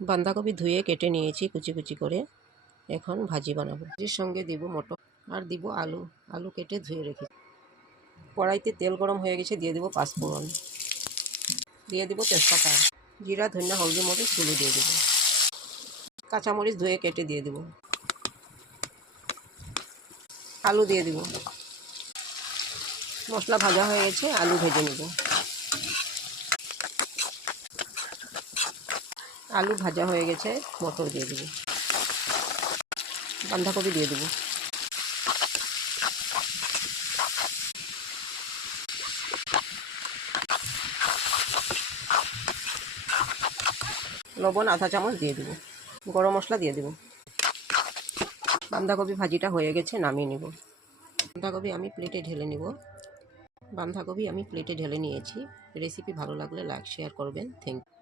বাঁধাকপি ধুয়ে কেটে নিয়েছি কুচি কুচি করে। এখন ভাজি বানাবো। ভাজির সঙ্গে দিব মটর আর দিব আলু। আলু কেটে ধুয়ে রেখেছি। কড়াইতে তেল গরম হয়ে গেছে, দিয়ে দেব পাঁচফোড়ন, দিয়ে দেব তেজপাতা, জিরা, ধনিয়া, হলদি, মরিচ গুঁড়ো দিয়ে দেব। কাঁচামরিচ ধুয়ে কেটে দিয়ে দেব। আলু দিয়ে দেব। মশলা ভাজা হয়ে গেছে, আলু ভেজে নেব। আলু ভাজা হয়ে গেছে, মটর দিয়ে দেব। বাঁধাকপি দিয়ে দেব। লবণ আধা চামচ দিয়ে দেব। গরম মশলা দিয়ে দেব। বাঁধাকপি ভাজিটা হয়ে গেছে, নামিয়ে নেব। বাঁধাকপি আমি প্লেটে ঢেলে নিয়েছি। রেসিপি ভালো লাগলে লাইক শেয়ার করবেন। Thank you.